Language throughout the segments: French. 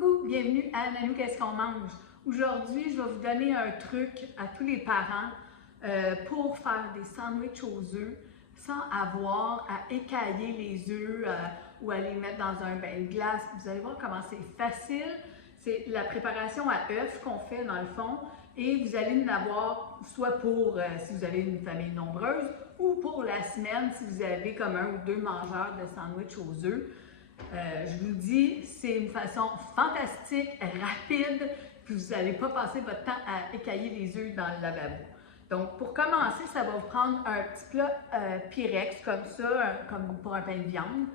Coucou, bienvenue à Nanou Qu'est-ce qu'on mange? Aujourd'hui, je vais vous donner un truc à tous les parents pour faire des sandwichs aux œufs sans avoir à écailler les œufs ou à les mettre dans un bain de glace. Vous allez voir comment c'est facile. C'est la préparation à œufs qu'on fait dans le fond et vous allez en avoir soit pour si vous avez une famille nombreuse ou pour la semaine si vous avez comme un ou deux mangeurs de sandwich aux œufs. Je vous dis, c'est une façon fantastique, rapide, puis vous n'allez pas passer votre temps à écailler les œufs dans le lavabo. Donc, pour commencer, ça va vous prendre un petit plat Pyrex, comme ça, comme pour un pain de viande.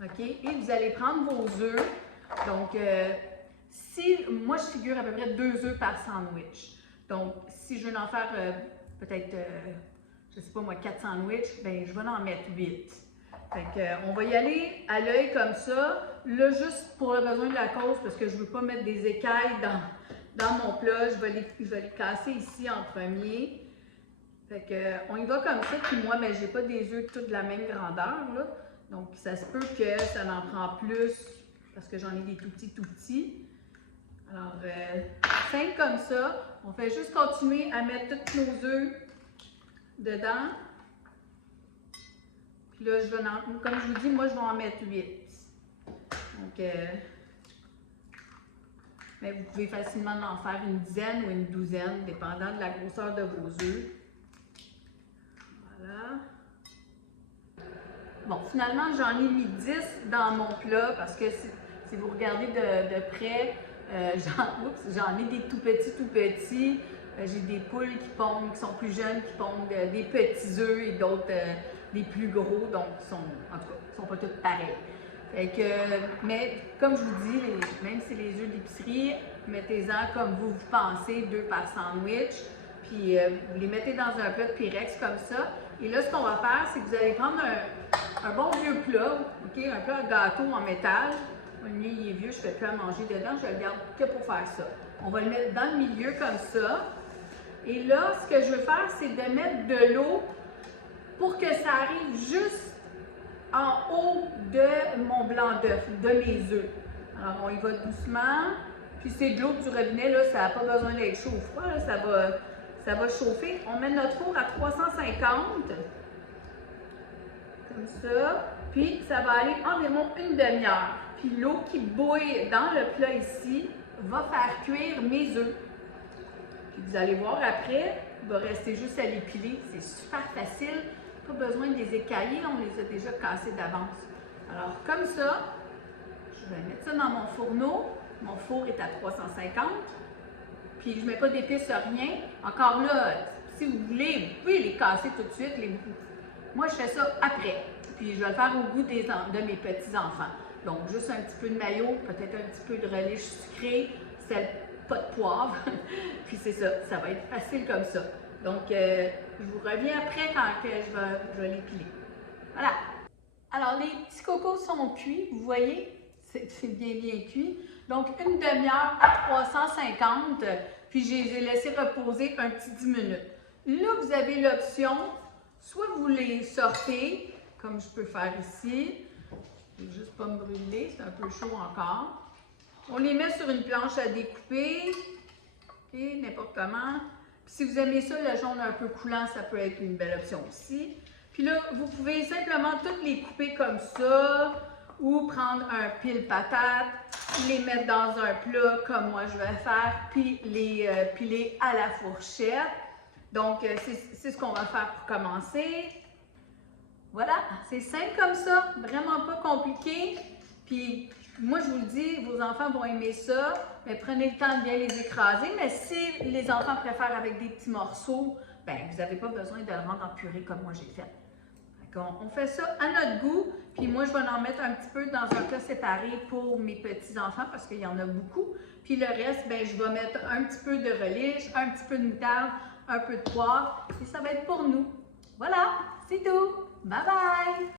OK? Et vous allez prendre vos œufs. Donc, moi, je figure à peu près 2 œufs par sandwich. Donc, si je veux en faire peut-être, je ne sais pas moi, 4 sandwichs, bien, je vais en mettre 8. Fait que, on va y aller à l'œil comme ça. Là, juste pour le besoin de la cause, parce que je ne veux pas mettre des écailles dans mon plat, je vais les casser ici en premier. Fait que, on y va comme ça. Puis moi, je n'ai pas des œufs tous de la même grandeur, là. Donc, ça se peut que ça en prend plus, parce que j'en ai des tout petits. Alors, simple comme ça. On fait juste continuer à mettre tous nos œufs dedans. Puis là, comme je vous dis, moi, je vais en mettre 8. Donc, mais vous pouvez facilement en faire une dizaine ou une douzaine, dépendant de la grosseur de vos œufs. Voilà. Bon, finalement, j'en ai mis 10 dans mon plat parce que si vous regardez de près, j'en ai des tout petits. J'ai des poules qui pondent, qui sont plus jeunes, qui pondent des petits œufs et d'autres des plus gros, donc en tout cas, ils sont pas tous pareils. Fait que, mais comme je vous dis, même si c'est les œufs d'épicerie, mettez-en comme vous pensez, 2 par sandwich, puis vous les mettez dans un plat de Pyrex comme ça. Et là, ce qu'on va faire, c'est que vous allez prendre un bon vieux plat, okay, un plat à gâteau en métal. Le mien, il est vieux, je ne fais plus à manger dedans, je le garde que pour faire ça. On va le mettre dans le milieu comme ça. Et là, ce que je veux faire, c'est de mettre de l'eau pour que ça arrive juste en haut de mon blanc d'œuf, de mes œufs. Alors, on y va doucement. Puis c'est de l'eau du robinet, là, ça n'a pas besoin d'être chaud ou froid, là, ça va chauffer. On met notre four à 350, comme ça. Puis ça va aller environ une demi-heure. Puis l'eau qui bouille dans le plat ici va faire cuire mes œufs. Puis vous allez voir après, il va rester juste à les piler. C'est super facile. Pas besoin de les écailler, on les a déjà cassés d'avance. Alors comme ça, je vais mettre ça dans mon fourneau. Mon four est à 350. Puis je ne mets pas d'épices, rien. Encore là, si vous voulez, vous pouvez les casser tout de suite. Moi, je fais ça après. Puis je vais le faire au goût de mes petits-enfants. Donc, juste un petit peu de mayo, peut-être un petit peu de relish sucré, pas de poivre. Puis c'est ça, ça va être facile comme ça. Donc, je vous reviens après quand je vais les piler. Voilà. Alors, les petits cocos sont cuits, vous voyez, c'est bien cuit. Donc, une demi-heure à 350, puis je les ai laissés reposer un petit 10 minutes. Là, vous avez l'option, soit vous les sortez, comme je peux faire ici. Je ne vais juste pas me brûler, c'est un peu chaud encore. On les met sur une planche à découper, ok, n'importe comment. Puis si vous aimez ça, le jaune un peu coulant, ça peut être une belle option aussi. Puis là, vous pouvez simplement toutes les couper comme ça, ou prendre un pile patate, les mettre dans un plat comme moi je vais faire, puis les piler à la fourchette. Donc, c'est ce qu'on va faire pour commencer. Voilà, c'est simple comme ça, vraiment pas compliqué. Puis, moi, je vous le dis, vos enfants vont aimer ça, mais prenez le temps de bien les écraser. Mais si les enfants préfèrent avec des petits morceaux, ben vous n'avez pas besoin de le rendre en purée comme moi j'ai fait. On fait ça à notre goût, puis moi, je vais en mettre un petit peu dans un plat séparé pour mes petits-enfants parce qu'il y en a beaucoup. Puis le reste, ben, je vais mettre un petit peu de relish, un petit peu de moutarde, un peu de poivre, et ça va être pour nous. Voilà, c'est tout. Bye bye!